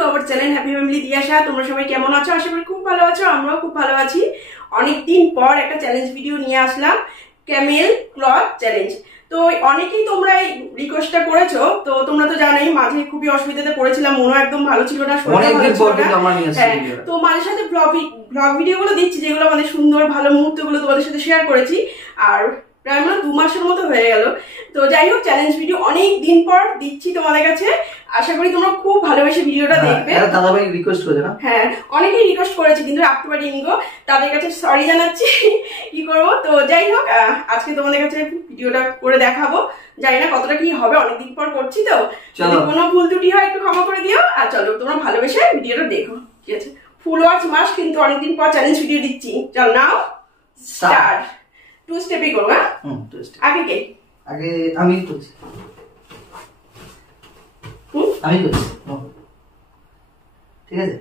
To our channel happy family Diyasha. তোমরা সবাই কেমন আছো? আশা করি খুব ভালো আছো। আমরাও খুব ভালো আছি। অনেকদিন পর একটা চ্যালেঞ্জ ভিডিও নিয়ে আসলাম, ক্যামেল ক্লথ চ্যালেঞ্জ। তো অনেকেই তোমরা এই রিকোয়েস্টটা করেছো। তো তোমরা তো জানোই মাঝে খুবই অসুবিধাতে পড়েছিলাম, মনও একদম ভালো ছিল না, তো মাঝে সাথে ব্লগ ভিডিওগুলো দিচ্ছি যেগুলো মানে সুন্দর ভালো মুহূর্তগুলো তোমাদের সাথে শেয়ার করেছি। আর প্রায় মানে 2 মাসের মতো হয়ে গেল। তো যাই হোক, চ্যালেঞ্জ ভিডিও অনেক দিন পর দিচ্ছি তোমাদের কাছে। আশা করি তোমরা খুব ভালোবেসে ভিডিওটা দেখবে। দাদাভাই রিকোয়েস্ট করেছে না? হ্যাঁ, অনেকেই রিকোয়েস্ট করেছে কিন্তু রাখতে পারিনি গো, তাদের কাছে সরি জানাচ্ছি। কি করবো? তো যাই হোক, আজকে তোমাদের কাছে ভিডিওটা করে দেখাবো। জানি না কতটা কি হবে, অনেকদিন পর করছি তো, যদি কোনো ভুল ত্রুটি হয় একটু ক্ষমা করে দিও। আর চলো তোমরা ভালোবেসে ভিডিওটা দেখো, ঠিক আছে? ফুল ওয়াচ মাস্ট, কিন্তু অনেকদিন পর চ্যালেঞ্জ ভিডিও দিচ্ছি। চল নাও স্টার্ট। 2 স্টেপই করবো। হ্যাঁ, আগে কে? আগে আমি করছি। আমি করছি, ঠিক আছে?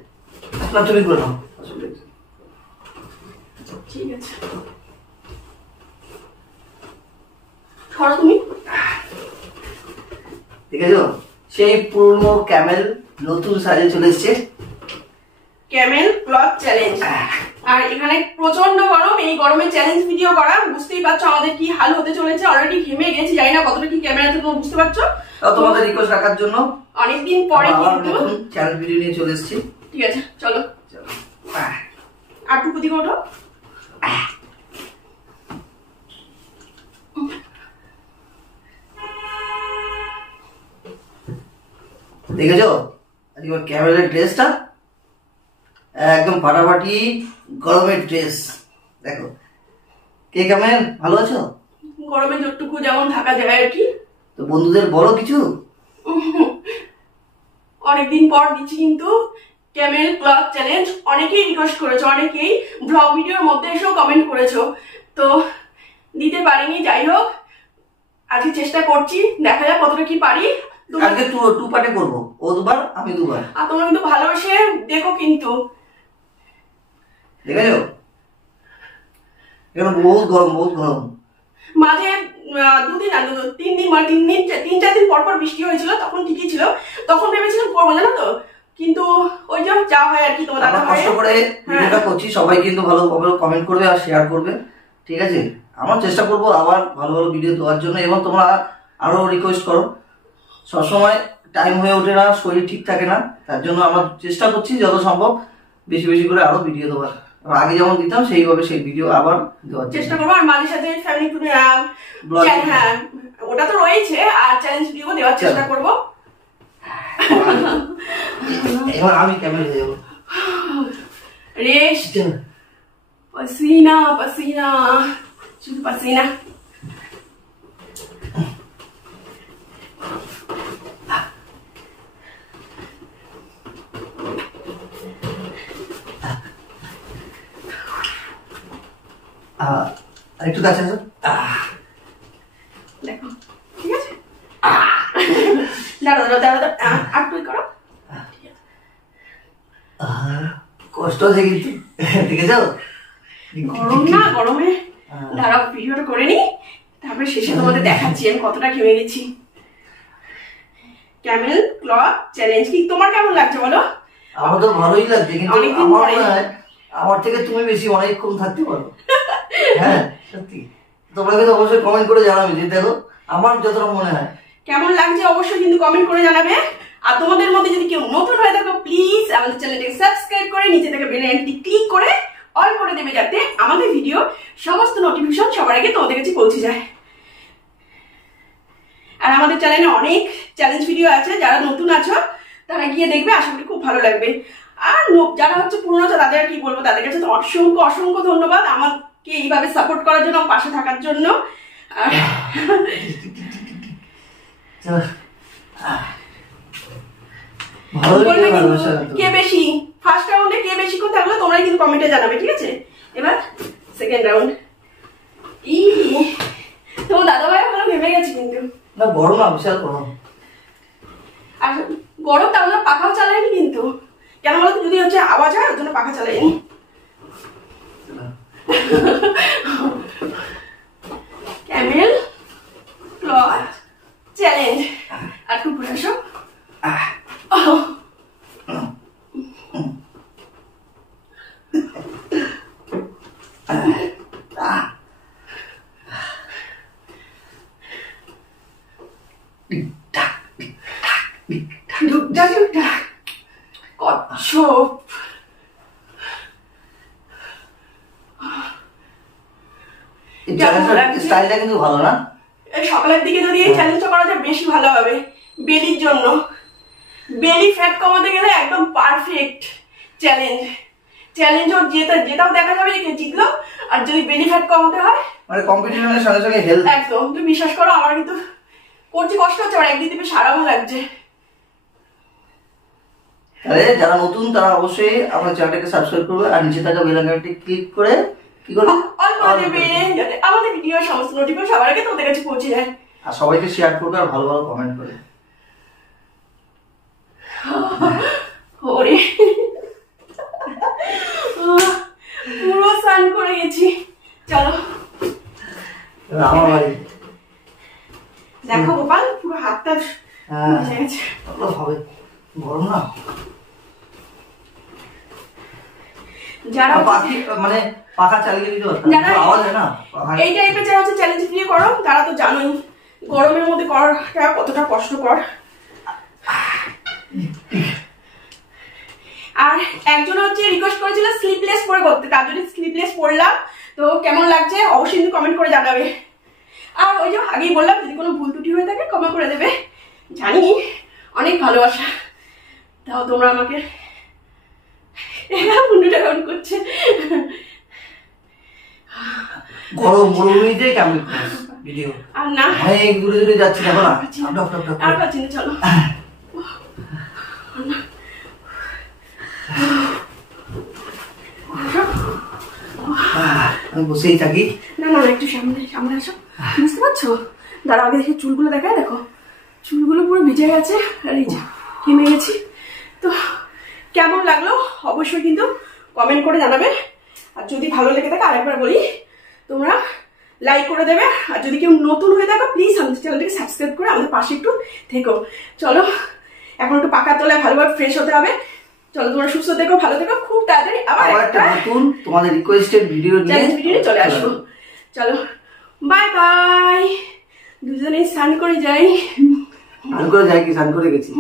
না তুমি করে নাও। ঠিক আছে, ধরো তুমি। ঠিক আছে, সেই পুরনো ক্যামেল নতুন সাজে চলে এসছে। Camel cloth challenge. আর এখানে প্রচন্ড গরম, এই গরমে চ্যালেঞ্জ ভিডিও করা বুঝতেই পারছো আমাদের কি হাল হতে চলেছে। অলরেডি ঘেমে গেছি, জানি না কতটা কি ক্যামেরাতে তোমরা বুঝতে পারছো। তোমাদের রিকোয়েস্ট রাখার জন্য অনেকদিন পরে কিন্তু চ্যালেঞ্জ ভিডিও নিয়ে চলে এসেছি। ঠিক আছে, চলো চলো। আর টুকু দিকে ওঠো। দেখেছো আজকে ক্যামেরার ড্রেসটা একদম ফাটাফাটি গরমের ড্রেস। দেখো কে কেমন ভালো আছো? গরমে যতটুকু যেমন থাকা যায় আর কি। তো বন্ধুদের বলো কিছু। অনেকদিন পর দিচ্ছি কিন্তু ক্যামেল ক্লথ চ্যালেঞ্জ। অনেকেই রিকোয়েস্ট করেছো, অনেকেই ব্লগ ভিডিওর মধ্যে এসেও কমেন্ট করেছো, তো দিতে পারিনি। যাই হোক, আজকে চেষ্টা করছি, দেখা যাক কতটা কি পারি। আজকে 2 পার্টে করবো, ও 2 বার আমি 2 বার। আর তোমরা কিন্তু ভালোবেসে দেখো কিন্তু। দেখেছো এখন বহুত গরম, বহুত গরম। মাঝে 3 দিন 3-4 দিন পর পর বৃষ্টি হয়েছিল, তখন ঠিকই ছিল। তখন ভেবেছিলাম করবো, জানো তো, কিন্তু ওই যে যা হয় আর কি। তোমার দাদা কষ্ট করে ভিডিওটা করছি, সবাই কিন্তু ভালো কমেন্ট করবে আর শেয়ার করবে, ঠিক আছে? আমার চেষ্টা করবো আবার ভালো ভালো ভিডিও দেওয়ার জন্য, এবং তোমরা আরো রিকোয়েস্ট করো। সবসময় টাইম হয়ে ওঠে না, শরীর ঠিক থাকে না, তার জন্য আমরা চেষ্টা করছি যত সম্ভব বেশি বেশি করে আরো ভিডিও দেওয়ার। আগে যেমন দিতাম সেইভাবে সেই ভিডিও আবার দেওয়ার চেষ্টা করবো। আর মাঝে সাথে ফ্যামিলি, হ্যাঁ ওটা তো রয়েছে, আর চ্যালেঞ্জ ভিডিও দেওয়ার চেষ্টা করবো। এবার আমি ক্যামেরা হয়ে যাবো। রেস্ট, পসিনা পসিনা, শুধু পসিনা। একটু কাছে আসো। দেখো ঠিক আছে, দাঁড়া দাঁড়া দাঁড়া, আর তুই করো। কষ্ট আছে কিন্তু, ঠিক আছে? গরম না, গরমে দাঁড়াও ভিডিওটা করে নি, তারপরে শেষে তোমাদের দেখাচ্ছি আমি কতটা ঘেমে গেছি। ক্যামেল ক্লথ চ্যালেঞ্জ কি তোমার কেমন লাগছে বলো? আমার তো ভালোই লাগছে, কিন্তু আমার থেকে তুমি বেশি অনেকক্ষণ থাকতে পারো। হ্যাঁ সত্যি, তোমরা কিন্তু অবশ্যই কমেন্ট করে জানাবে যে দেখো আমার যতটা মনে হয় কেমন লাগছে, অবশ্যই কিন্তু কমেন্ট করে জানাবে। আর তোমাদের মধ্যে যদি কেউ নতুন হয়ে থাকো, প্লিজ আমাদের চ্যানেলটাকে সাবস্ক্রাইব করে নিচে থেকে বেল আইকনটি ক্লিক করে অল করে দেবে, যাতে আমাদের ভিডিও সমস্ত নোটিফিকেশন সবার আগে তোমাদের কাছে পৌঁছে যায়। আর আমাদের চ্যানেলে অনেক চ্যালেঞ্জ ভিডিও আছে, যারা নতুন আছো তারা গিয়ে দেখবে, আশা করি খুব ভালো লাগবে। আর যারা হচ্ছে পুরনো আছে তাদের কি বলবো, তাদের কাছে তো অসংখ্য অসংখ্য ধন্যবাদ আমাকে এইভাবে সাপোর্ট করার জন্য, পাশে থাকার জন্য। কে বেশি ফার্স্ট রাউন্ডে কে বেশিক্ষণ থাকলো তোমরাই কিন্তু কমেন্টে জানাবে, ঠিক আছে? এবার সেকেন্ড রাউন্ড। তোমার দাদা ভাই ভালো ভেবে গেছে কিন্তু। না গরম না, বিশাল গরম। আর গরম তার জন্য পাখাও চালায়নি কিন্তু, কেন বলতো, যদি হচ্ছে আওয়াজ হয় ওর জন্য পাখা চালায়নি। Camel cloth challenge. আর টুকু আসো। কচ্ছপ স্টাইলটা কিন্তু ভালো না? সকালের দিকে যদি এই চ্যালেঞ্জটা করা যায় বেশি ভালো হবে বেলির জন্য। বেলি ফ্যাট কমাতে গেলে একদম পারফেক্ট চ্যালেঞ্জ। চ্যালেঞ্জও যেটাও দেখা যাবে যে কে জিতলো। আর যদি বেলি ফ্যাট কমাতে হয় মানে কম্পিটিশনের সঙ্গে সঙ্গে হেলথ, একদম। তুমি বিশ্বাস করো আমার কিন্তু করছি কষ্ট হচ্ছে, আমার একদিন বেশ আরামও লাগছে। আরে যারা নতুন তারা অবশ্যই আমার চ্যানেলটাকে সাবস্ক্রাইব করবে আর নিচে থাকা বেল আইকনটি ক্লিক করে কি করবে, অল করে দেবে যাতে আমাদের ভিডিও সমস্ত নোটিফিকেশন সবার আগে তোমাদের কাছে পৌঁছে যায়। আর সবাইকে শেয়ার করবে আর ভালো ভালো কমেন্ট করবে। ওরে পুরো স্নান করে গেছি। চলো আমার বাড়ি দেখো গোপাল পুরো হাতটা ভিজে গেছে। হবে গরম না? যারা পাখি মানে পাখা চালিয়ে দিতে পারতাম, যারা আওয়াজ হয় না এই টাইপের যারা হচ্ছে চ্যালেঞ্জ ভিডিও করো তারা তো জানোই গরমের মধ্যে করাটা কতটা কষ্টকর। আর একজন হচ্ছে রিকোয়েস্ট করেছিল স্লিপলেস পরে করতে, তার জন্য স্লিপলেস পরলাম। তো কেমন লাগছে অবশ্যই কিন্তু কমেন্ট করে জানাবে। আর ওই যে আগেই বললাম যদি কোনো ভুল ত্রুটি হয়ে থাকে ক্ষমা করে দেবে, জানি অনেক ভালোবাসা। তাও তোমরা আমাকে মুন্ডুটা কেমন করছে গরম মরুভূমিতে কেমন ভিডিও আর না অনেক দূরে দূরে যাচ্ছি দেখো না, আর পাচ্ছি না। চলো আমি বসেই থাকি। না না একটু সামনে সামনে আসো, বুঝতে পারছো? দাঁড়া আগে দেখে চুলগুলো দেখায়, দেখো চুলগুলো পুরো ভিজে গেছে আর এই যে ঘেমে গেছি। তো কেমন লাগলো অবশ্যই কিন্তু কমেন্ট করে জানাবে। আর যদি ভালো লেগে থাকে আরেকবার বলি তোমরা লাইক করে দেবে। আর যদি কেউ নতুন হয়ে থাকো প্লিজ আমাদের চ্যানেলটাকে সাবস্ক্রাইব করে আমাদের পাশে একটু থেকো। চলো এখন একটু পাকার তলায় ভালোভাবে ফ্রেশ হতে হবে। চলো তোমরা সুস্থ থেকো, ভালো থেকো, খুব তাড়াতাড়ি আবার একটা নতুন তোমাদের রিকোয়েস্টেড ভিডিও নিয়ে চলে আসবো। চলো বাই বাই। দুজনেই স্নান করে যাই। স্নান করে যাই কি স্নান করে গেছি।